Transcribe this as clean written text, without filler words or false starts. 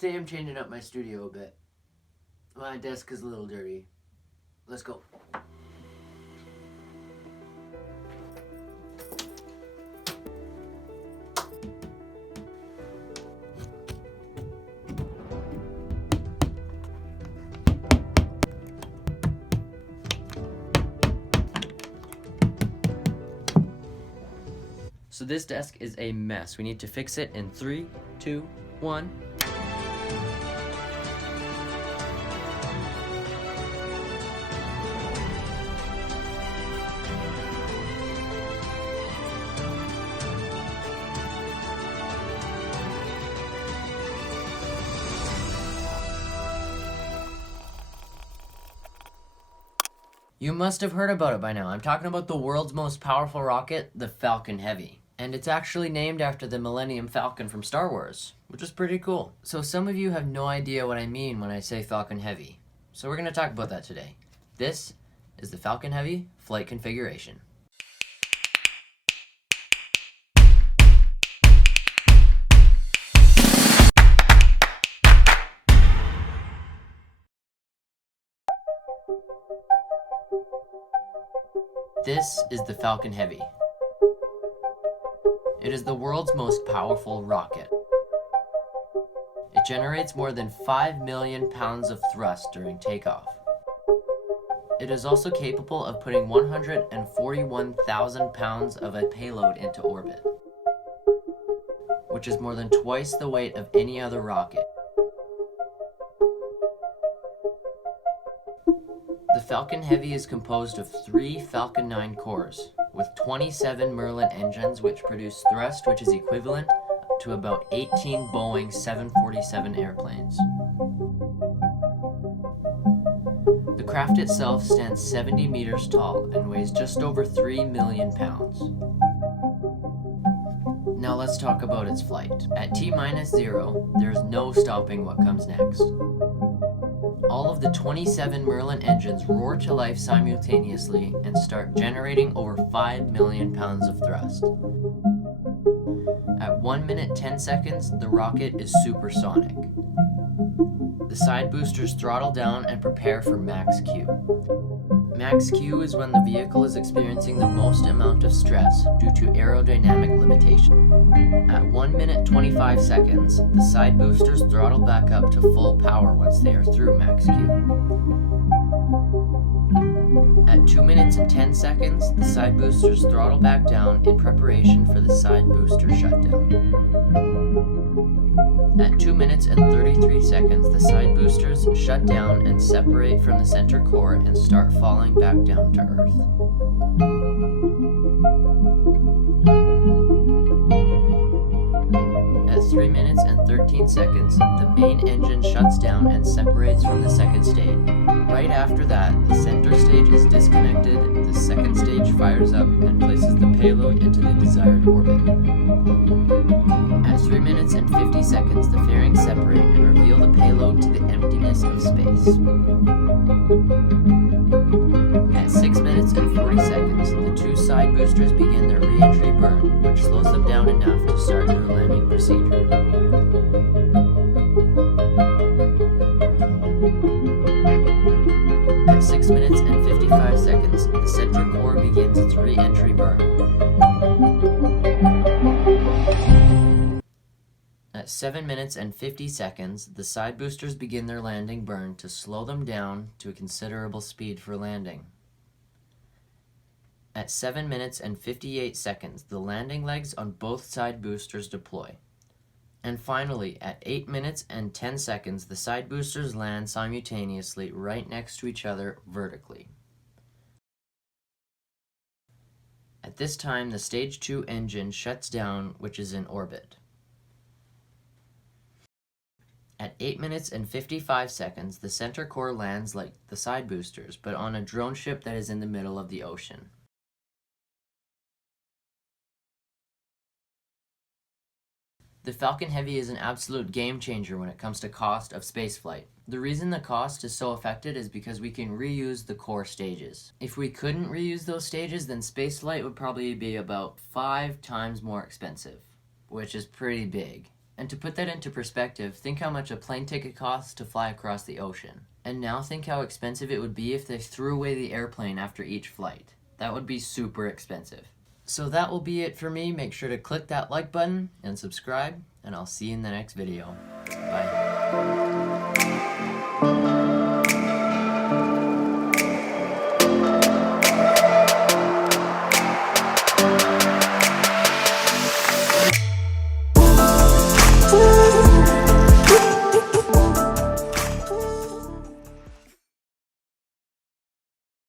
Today I'm changing up my studio a bit. My desk is a little dirty. Let's go. So this desk is a mess. We need to fix it in 3, 2, 1. You must have heard about it by now. I'm talking about the world's most powerful rocket, the Falcon Heavy. And it's actually named after the Millennium Falcon from Star Wars, which is pretty cool. So some of you have no idea what I mean when I say Falcon Heavy. So we're going to talk about that today. This is the Falcon Heavy flight configuration. This is the Falcon Heavy. It is the world's most powerful rocket. It generates more than 5 million pounds of thrust during takeoff. It is also capable of putting 141,000 pounds of a payload into orbit, which is more than twice the weight of any other rocket. The Falcon Heavy is composed of 3 Falcon 9 cores, with 27 Merlin engines which produce thrust which is equivalent to about 18 Boeing 747 airplanes. The craft itself stands 70 meters tall and weighs just over 3 million pounds. Now let's talk about its flight. At T-0, there's no stopping what comes next. All of the 27 Merlin engines roar to life simultaneously and start generating over 5 million pounds of thrust. At 1 minute 10 seconds, the rocket is supersonic. The side boosters throttle down and prepare for max Q. Max Q is when the vehicle is experiencing the most amount of stress due to aerodynamic limitation. At 1 minute 25 seconds, the side boosters throttle back up to full power once they are through max Q. At 2 minutes and 10 seconds, the side boosters throttle back down in preparation for the side booster shutdown. At 2 minutes and 33 seconds, the side boosters shut down and separate from the center core and start falling back down to Earth. At 3 minutes and 13 seconds, the main engine shuts down and separates from the second stage. Right after that, the center stage is disconnected, the second stage fires up and places the payload into the desired orbit. At 3 minutes and 50 seconds, the fairings separate and reveal the payload to the emptiness of space. At 6 minutes and 40 seconds, the 2 side boosters begin their re-entry burn, which slows them down enough to start their landing procedure. At 6 minutes and 55 seconds, the center core begins its re-entry burn. At 7 minutes and 50 seconds, the side boosters begin their landing burn to slow them down to a considerable speed for landing. At 7 minutes and 58 seconds, the landing legs on both side boosters deploy. And finally, at 8 minutes and 10 seconds, the side boosters land simultaneously right next to each other vertically. At this time, the Stage 2 engine shuts down, which is in orbit. At 8 minutes and 55 seconds, the center core lands like the side boosters, but on a drone ship that is in the middle of the ocean. The Falcon Heavy is an absolute game changer when it comes to cost of spaceflight. The reason the cost is so affected is because we can reuse the core stages. If we couldn't reuse those stages, then spaceflight would probably be about 5 times more expensive, which is pretty big. And to put that into perspective, think how much a plane ticket costs to fly across the ocean. And now think how expensive it would be if they threw away the airplane after each flight. That would be super expensive. So that will be it for me. Make sure to click that like button and subscribe, and I'll see you in the next video. Bye.